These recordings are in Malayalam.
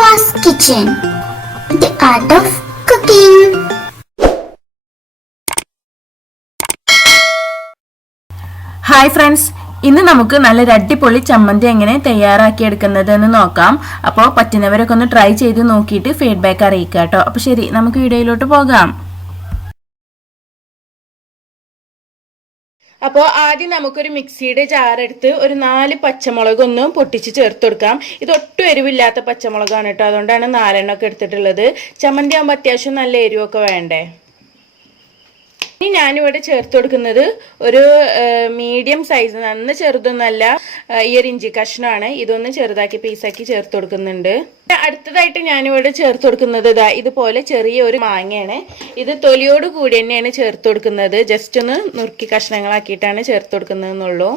Afa's Kitchen, the art of cooking. Hi friends, ഇന്ന് നമുക്ക് നല്ലൊരു അടിപൊളി ചമ്മന്തി എങ്ങനെ തയ്യാറാക്കിയെടുക്കുന്നതെന്ന് നോക്കാം. അപ്പോൾ പറ്റുന്നവരൊക്കെ ഒന്ന് ട്രൈ ചെയ്ത് നോക്കിയിട്ട് ഫീഡ്ബാക്ക് അറിയിക്കുക കേട്ടോ. അപ്പോൾ ശരി, നമുക്ക് വീഡിയോയിലോട്ട് പോകാം. അപ്പോൾ ആദ്യം നമുക്കൊരു മിക്സിയുടെ ജാറെടുത്ത് ഒരു 4 പച്ചമുളക് ഒന്ന് പൊട്ടിച്ച് ചേർത്ത് കൊടുക്കാം. ഇത് ഒട്ടും എരിവില്ലാത്ത പച്ചമുളകാണ് കേട്ടോ, അതുകൊണ്ടാണ് 4 എണ്ണമൊക്കെ എടുത്തിട്ടുള്ളത്. ചമ്മന്തി ആകുമ്പോൾ അത്യാവശ്യം നല്ല എരിവൊക്കെ വേണ്ടേ. ഇനി ഞാനിവിടെ ചേർത്ത് കൊടുക്കുന്നത് ഒരു മീഡിയം സൈസ്, നന്ന ചെറുതൊന്നല്ല, ഈ ഒരു ഇഞ്ചി കഷ്ണമാണ്. ഇതൊന്ന് ചെറുതാക്കി പീസാക്കി ചേർത്ത് കൊടുക്കുന്നുണ്ട്. അടുത്തതായിട്ട് ഞാനിവിടെ ചേർത്ത് കൊടുക്കുന്നത് ഇതുപോലെ ചെറിയ ഒരു മാങ്ങയാണ്. ഇത് തൊലിയോട് കൂടി തന്നെയാണ് ചേർത്ത് കൊടുക്കുന്നത്. ജസ്റ്റ് ഒന്ന് നുറുക്കി കഷ്ണങ്ങളാക്കിയിട്ടാണ് ചേർത്ത് കൊടുക്കുന്നതെന്നുള്ളൂ.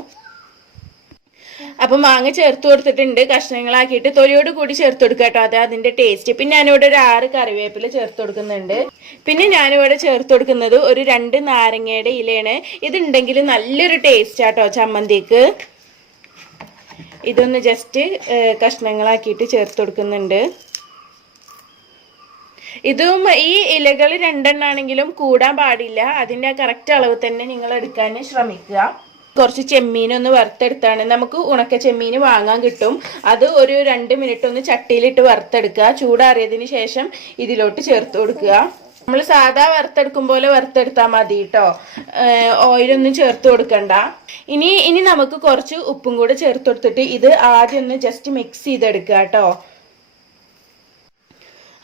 അപ്പം മാങ്ങ ചേർത്ത് കൊടുത്തിട്ടുണ്ട്, കഷ്ണങ്ങളാക്കിയിട്ട് തൊലിയോട് കൂടി ചേർത്ത് കൊടുക്കുക കേട്ടോ, അത് അതിന്റെ ടേസ്റ്റ്. പിന്നെ ഞാനിവിടെ ഒരു 6 കറിവേപ്പില ചേർത്ത് കൊടുക്കുന്നുണ്ട്. പിന്നെ ഞാനിവിടെ ചേർത്ത് കൊടുക്കുന്നത് ഒരു 2 നാരങ്ങയുടെ ഇലയാണ്. ഇതുണ്ടെങ്കിൽ നല്ലൊരു ടേസ്റ്റ് ആട്ടോ ചമ്മന്തിക്ക്. ഇതൊന്ന് ജസ്റ്റ് കഷ്ണങ്ങളാക്കിയിട്ട് ചേർത്ത് കൊടുക്കുന്നുണ്ട്. ഇതും ഈ ഇലകൾ 2 എണ്ണാണെങ്കിലും കൂടാൻ പാടില്ല, അതിന്റെ കറക്റ്റ് അളവ് തന്നെ നിങ്ങൾ എടുക്കാൻ ശ്രമിക്കുക. കുറച്ച് ചെമ്മീനൊന്ന് വറുത്തെടുത്താണ്, നമുക്ക് ഉണക്ക ചെമ്മീൻ വാങ്ങാൻ കിട്ടും. അത് ഒരു 2 മിനിറ്റ് ഒന്ന് ചട്ടിയിലിട്ട് വറുത്തെടുക്കുക. ചൂടാറിയതിന് ശേഷം ഇതിലോട്ട് ചേർത്ത് കൊടുക്കുക. നമ്മൾ സാധാ വറുത്തെടുക്കും പോലെ വറുത്തെടുത്താൽ മതി കേട്ടോ, ഓയിലൊന്നും ചേർത്ത് കൊടുക്കണ്ട. ഇനി നമുക്ക് കുറച്ച് ഉപ്പും കൂടെ ചേർത്ത് കൊടുത്തിട്ട് ഇത് ആദ്യം ഒന്ന് ജസ്റ്റ് മിക്സ് ചെയ്തെടുക്കുക കേട്ടോ.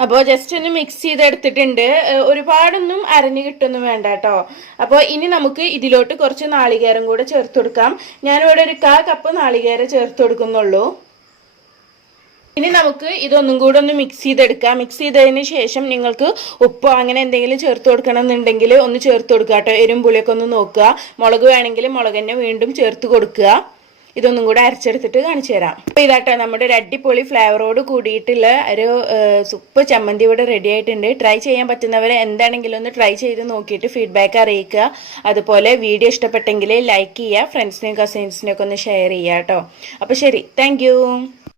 അപ്പോൾ ജസ്റ്റ് ഒന്ന് മിക്സ് ചെയ്തെടുത്തിട്ടുണ്ട്. ഒരുപാടൊന്നും അരഞ്ഞു കിട്ടൊന്നും വേണ്ട കേട്ടോ. അപ്പോൾ ഇനി നമുക്ക് ഇതിലോട്ട് കുറച്ച് നാളികേരം കൂടെ ചേർത്ത് കൊടുക്കാം. ഞാനിവിടെ ഒരു 1/4 കപ്പ് നാളികേരം ചേർത്ത് കൊടുക്കുന്നുള്ളൂ. ഇനി നമുക്ക് ഇതൊന്നും കൂടെ ഒന്ന് മിക്സ് ചെയ്തെടുക്കാം. മിക്സ് ചെയ്തതിന് ശേഷം നിങ്ങൾക്ക് ഉപ്പോ അങ്ങനെ എന്തെങ്കിലും ചേർത്ത് കൊടുക്കണം എന്നുണ്ടെങ്കിൽ ഒന്ന് ചേർത്ത് കൊടുക്കുക കേട്ടോ. എരും പുളിയൊക്കെ ഒന്ന് നോക്കുക. മുളക് വേണമെങ്കിൽ മുളക് തന്നെ വീണ്ടും ചേർത്ത് കൊടുക്കുക. ഇതൊന്നും കൂടെ അരച്ചെടുത്തിട്ട് കാണിച്ചു തരാം. അപ്പോൾ ഇതാട്ടോ നമ്മുടെ ഒരു അടിപൊളി ഫ്ലേവറോട് കൂടിയിട്ടുള്ള ഒരു സൂപ്പർ ചമ്മന്തി ഇവിടെ റെഡി ആയിട്ടുണ്ട്. ട്രൈ ചെയ്യാൻ പറ്റുന്നവരെ എന്താണെങ്കിലും ഒന്ന് ട്രൈ ചെയ്ത് നോക്കിയിട്ട് ഫീഡ്ബാക്ക് അറിയിക്കുക. അതുപോലെ വീഡിയോ ഇഷ്ടപ്പെട്ടെങ്കിൽ ലൈക്ക് ചെയ്യുക, ഫ്രണ്ട്സിനെയും കസിൻസിനെയൊക്കെ ഒന്ന് ഷെയർ ചെയ്യുക കേട്ടോ. അപ്പോൾ ശരി, താങ്ക്